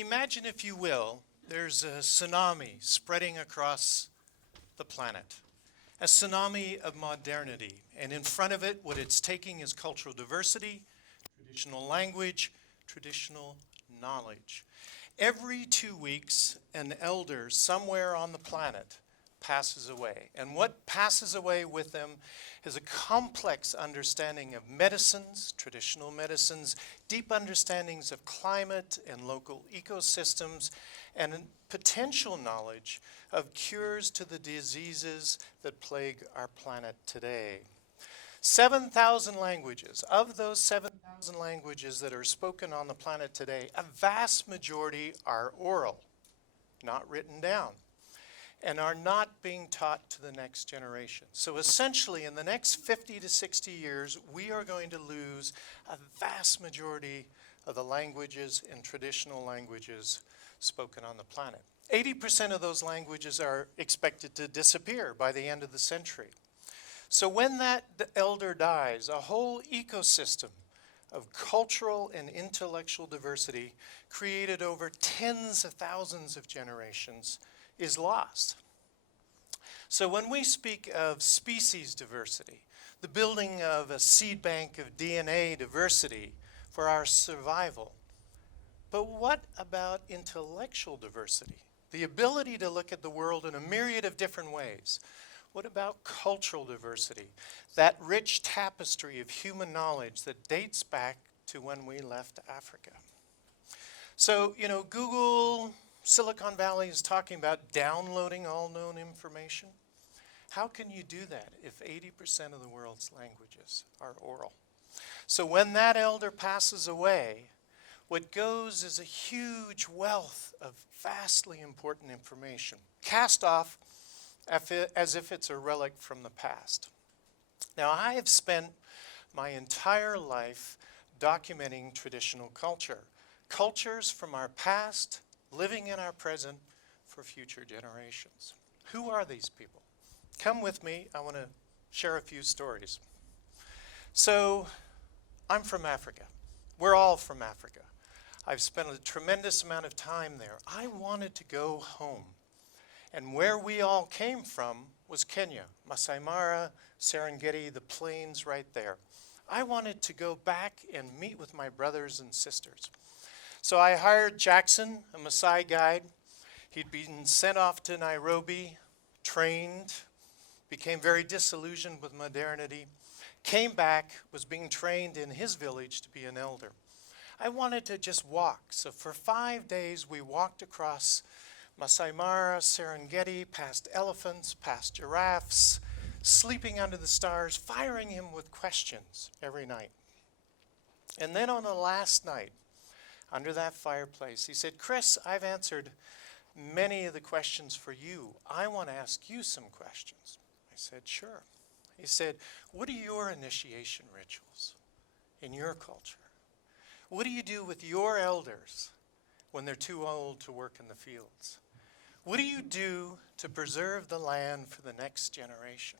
Imagine, if you will, there's a tsunami spreading across the planet, a tsunami of modernity. And in front of it, what it's taking is cultural diversity, traditional language, traditional knowledge. Every 2 weeks, an elder somewhere on the planet passes away. And what passes away with them is a complex understanding of medicines, traditional medicines, deep understandings of climate and local ecosystems, and potential knowledge of cures to the diseases that plague our planet today. 7,000 languages. Of those 7,000 languages that are spoken on the planet today, a vast majority are oral, not written down, and are not being taught to the next generation. So essentially, in the next 50 to 60 years, we are going to lose a vast majority of the languages and traditional languages spoken on the planet. 80% of those languages are expected to disappear by the end of the century. So when that elder dies, a whole ecosystem of cultural and intellectual diversity created over tens of thousands of generations is lost. So when we speak of species diversity, the building of a seed bank of DNA diversity for our survival, but what about intellectual diversity? The ability to look at the world in a myriad of different ways. What about cultural diversity? That rich tapestry of human knowledge that dates back to when we left Africa. So, Google, Silicon Valley is talking about downloading all known information. How can you do that if 80% of the world's languages are oral? So when that elder passes away, what goes is a huge wealth of vastly important information, cast off as if it's a relic from the past. Now, I have spent my entire life documenting traditional culture, cultures from our past, living in our present for future generations. Who are these people? Come with me. I want to share a few stories. So, I'm from Africa. We're all from Africa. I've spent a tremendous amount of time there. I wanted to go home. And where we all came from was Kenya, Masai Mara, Serengeti, the plains right there. I wanted to go back and meet with my brothers and sisters. So I hired Jackson, a Maasai guide. He'd been sent off to Nairobi, trained, became very disillusioned with modernity, came back, was being trained in his village to be an elder. I wanted to just walk. So for 5 days, we walked across Masai Mara, Serengeti, past elephants, past giraffes, sleeping under the stars, firing him with questions every night. And then on the last night, under that fireplace, he said, "Chris, I've answered many of the questions for you. I want to ask you some questions." I said, "Sure." He said, "What are your initiation rituals in your culture? What do you do with your elders when they're too old to work in the fields? What do you do to preserve the land for the next generation?"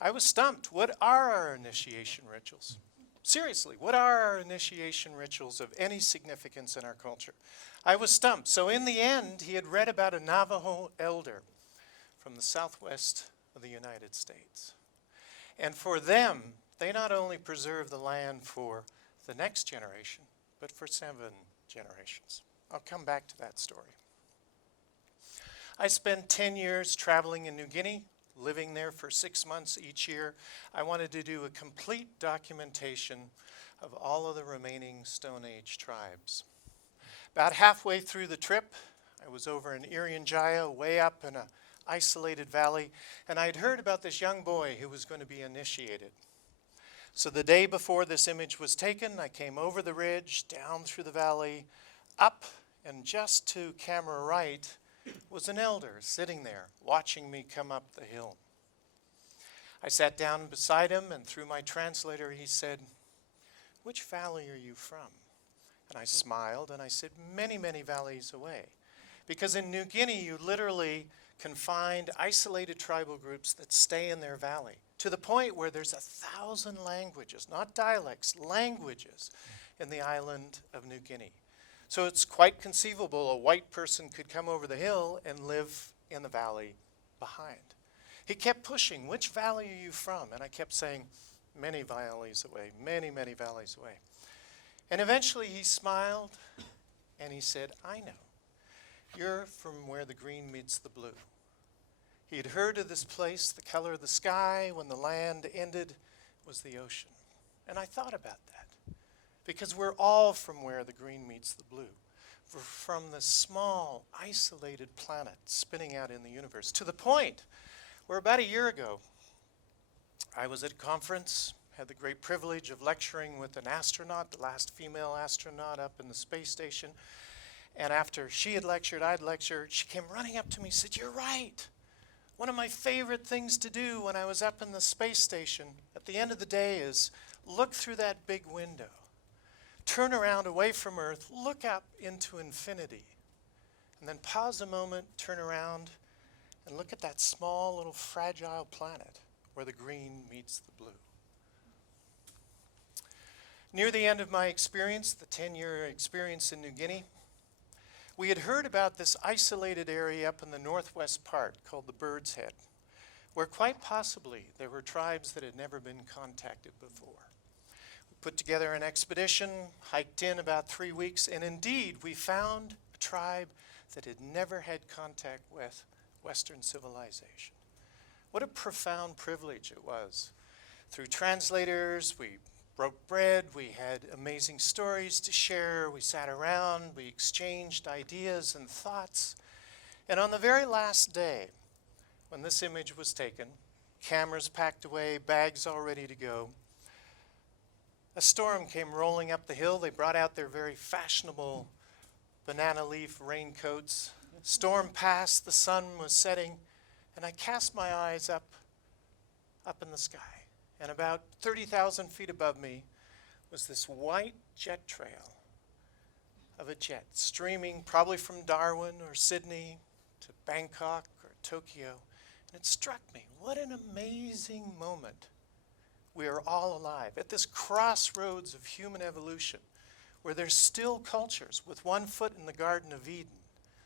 I was stumped. What are our initiation rituals? Seriously, what are our initiation rituals of any significance in our culture? I was stumped. So in the end, he had read about a Navajo elder from the southwest of the United States. And for them, they not only preserve the land for the next generation, but for 7 generations. I'll come back to that story. I spent 10 years traveling in New Guinea, living there for 6 months each year. I wanted to do a complete documentation of all of the remaining Stone Age tribes. About halfway through the trip, I was over in Irian-Jaya, way up in an isolated valley, and I had heard about this young boy who was going to be initiated. So the day before this image was taken, I came over the ridge, down through the valley, up, and just to camera right was an elder sitting there, watching me come up the hill. I sat down beside him, and through my translator, he said, "Which valley are you from?" And I smiled, and I said, "Many, many valleys away." Because in New Guinea, you literally can find isolated tribal groups that stay in their valley, to the point where there's 1,000 languages, not dialects, languages in the island of New Guinea. So it's quite conceivable a white person could come over the hill and live in the valley behind. He kept pushing, which valley are you from? And I kept saying, many valleys away, many, many valleys away. And eventually he smiled and he said, I know. You're from where the green meets the blue. He had heard of this place, the color of the sky, when the land ended was the ocean. And I thought about that, because we're all from where the green meets the blue. We're from this small, isolated planet spinning out in the universe, to the point where about a year ago, I was at a conference, had the great privilege of lecturing with an astronaut, the last female astronaut up in the space station. And after she had lectured, I'd lectured, she came running up to me and said, you're right. One of my favorite things to do when I was up in the space station at the end of the day is look through that big window, turn around away from Earth, look up into infinity, and then pause a moment, turn around, and look at that small little fragile planet where the green meets the blue. Near the end of my experience, the 10-year experience in New Guinea, we had heard about this isolated area up in the northwest part called the Bird's Head, where quite possibly there were tribes that had never been contacted before. We put together an expedition, hiked in about 3 weeks, and indeed we found a tribe that had never had contact with Western civilization. What a profound privilege it was. Through translators, we broke bread, we had amazing stories to share, we sat around, we exchanged ideas and thoughts. And on the very last day, when this image was taken, cameras packed away, bags all ready to go, a storm came rolling up the hill. They brought out their very fashionable banana leaf raincoats. Storm passed, the sun was setting, and I cast my eyes up in the sky. And about 30,000 feet above me was this white jet trail of a jet streaming probably from Darwin or Sydney to Bangkok or Tokyo. And it struck me, what an amazing moment. We are all alive at this crossroads of human evolution, where there's still cultures with one foot in the Garden of Eden,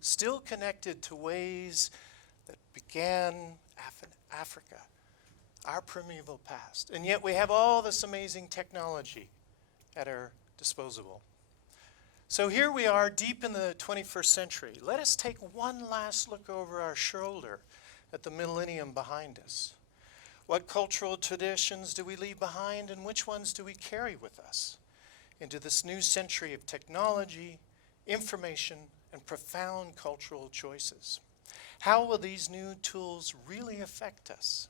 still connected to ways that began Africa, our primeval past. And yet we have all this amazing technology at our disposal. So here we are deep in the 21st century. Let us take one last look over our shoulder at the millennium behind us. What cultural traditions do we leave behind, and which ones do we carry with us into this new century of technology, information, and profound cultural choices? How will these new tools really affect us?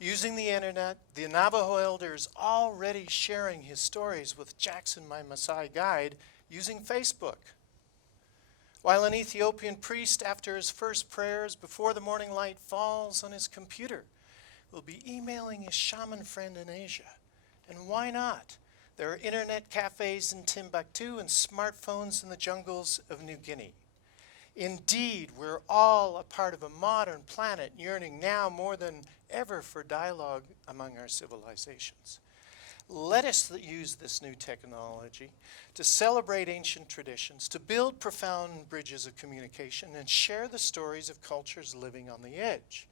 Using the internet, the Navajo elder is already sharing his stories with Jackson, my Maasai guide, using Facebook. While an Ethiopian priest, after his first prayers before the morning light falls on his computer, will be emailing his shaman friend in Asia. And why not? There are internet cafes in Timbuktu and smartphones in the jungles of New Guinea. Indeed, we're all a part of a modern planet yearning now more than ever for dialogue among our civilizations. Let us use this new technology to celebrate ancient traditions, to build profound bridges of communication, and share the stories of cultures living on the edge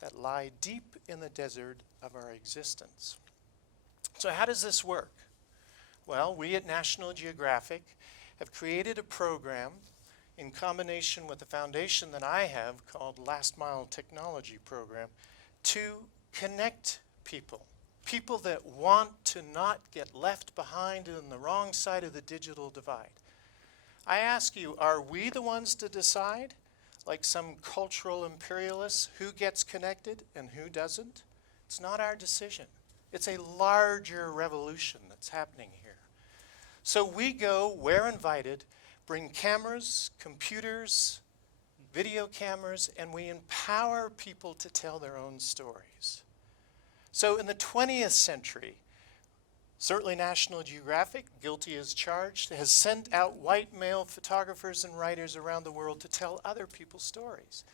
that lie deep in the desert of our existence. So how does this work? Well, we at National Geographic have created a program in combination with the foundation that I have called Last Mile Technology Program to connect people that want to not get left behind on the wrong side of the digital divide. I ask you, are we the ones to decide, like some cultural imperialists, who gets connected and who doesn't? It's not our decision. It's a larger revolution that's happening here. So we go, where invited, bring cameras, computers, video cameras, and we empower people to tell their own stories. So in the 20th century, certainly National Geographic, guilty as charged, has sent out white male photographers and writers around the world to tell other people's stories.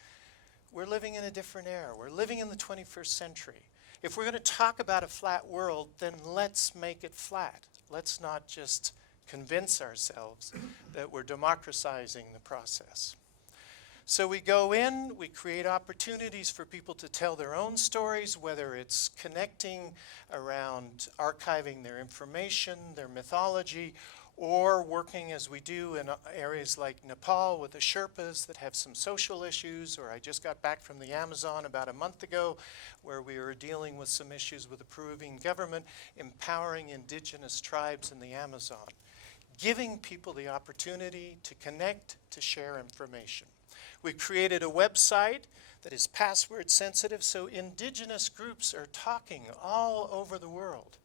We're living in a different era. We're living in the 21st century. If we're going to talk about a flat world, then let's make it flat. Let's not just convince ourselves that we're democratizing the process. So we go in, we create opportunities for people to tell their own stories, whether it's connecting around archiving their information, their mythology, or working as we do in areas like Nepal with the Sherpas that have some social issues, or I just got back from the Amazon about a month ago where we were dealing with some issues with the Peruvian government, empowering indigenous tribes in the Amazon, giving people the opportunity to connect, to share information. We created a website that is password sensitive, so indigenous groups are talking all over the world.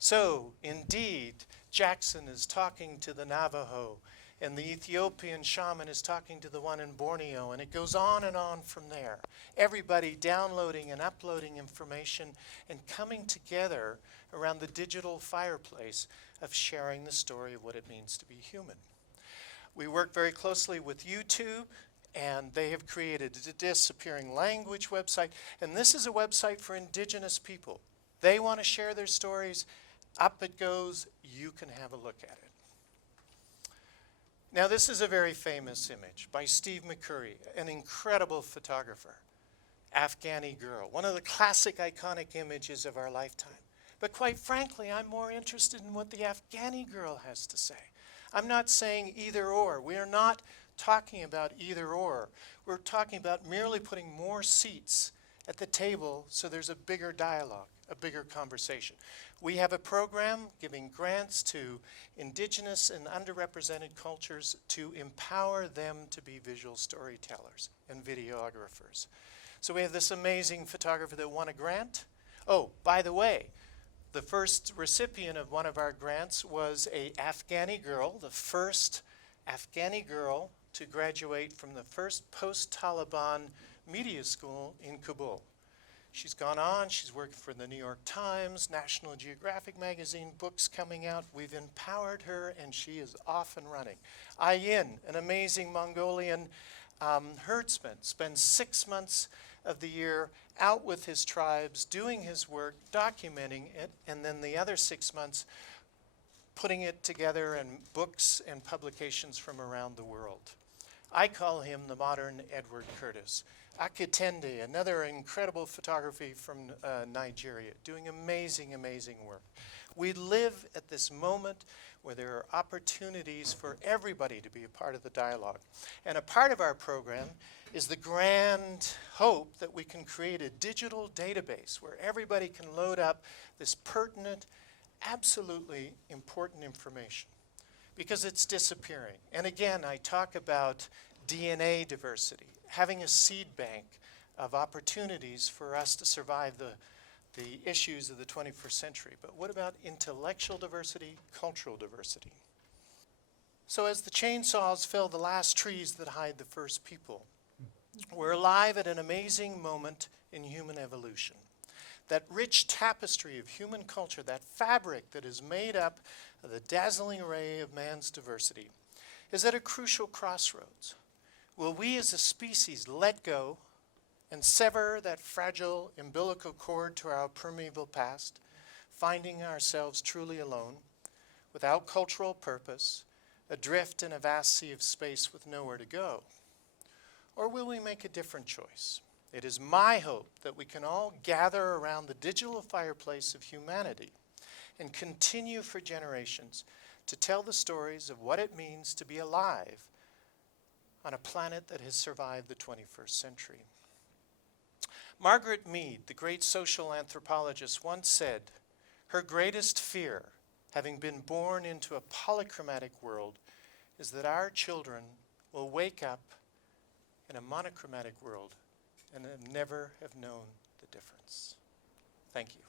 So, indeed, Jackson is talking to the Navajo, and the Ethiopian shaman is talking to the one in Borneo, and it goes on and on from there. Everybody downloading and uploading information and coming together around the digital fireplace of sharing the story of what it means to be human. We work very closely with YouTube, and they have created a disappearing language website, and this is a website for indigenous people. They want to share their stories. Up it goes. You can have a look at it. Now, this is a very famous image by Steve McCurry, an incredible photographer. Afghani girl, one of the classic iconic images of our lifetime. But quite frankly, I'm more interested in what the Afghani girl has to say. I'm not saying either or. We are not talking about either or. We're talking about merely putting more seats at the table so there's a bigger dialogue, a bigger conversation. We have a program giving grants to indigenous and underrepresented cultures to empower them to be visual storytellers and videographers. So we have this amazing photographer that won a grant. Oh, by the way, the first recipient of one of our grants was an Afghani girl, the first Afghani girl to graduate from the first post-Taliban media school in Kabul. She's gone on, she's worked for the New York Times, National Geographic magazine, books coming out. We've empowered her, and she is off and running. Ayin, an amazing Mongolian herdsman, spends 6 months of the year out with his tribes, doing his work, documenting it, and then the other 6 months putting it together in books and publications from around the world. I call him the modern Edward Curtis. Akitende, another incredible photography from Nigeria, doing amazing, amazing work. We live at this moment where there are opportunities for everybody to be a part of the dialogue. And a part of our program is the grand hope that we can create a digital database where everybody can load up this pertinent, absolutely important information, because it's disappearing. And again, I talk about DNA diversity, having a seed bank of opportunities for us to survive the issues of the 21st century. But what about intellectual diversity, cultural diversity? So as the chainsaws fell the last trees that hide the first people, we're alive at an amazing moment in human evolution. That rich tapestry of human culture, that fabric that is made up of the dazzling array of man's diversity, is at a crucial crossroads. Will we as a species let go and sever that fragile umbilical cord to our primeval past, finding ourselves truly alone, without cultural purpose, adrift in a vast sea of space with nowhere to go? Or will we make a different choice? It is my hope that we can all gather around the digital fireplace of humanity and continue for generations to tell the stories of what it means to be alive on a planet that has survived the 21st century. Margaret Mead, the great social anthropologist, once said, her greatest fear, having been born into a polychromatic world, is that our children will wake up in a monochromatic world and never have known the difference. Thank you.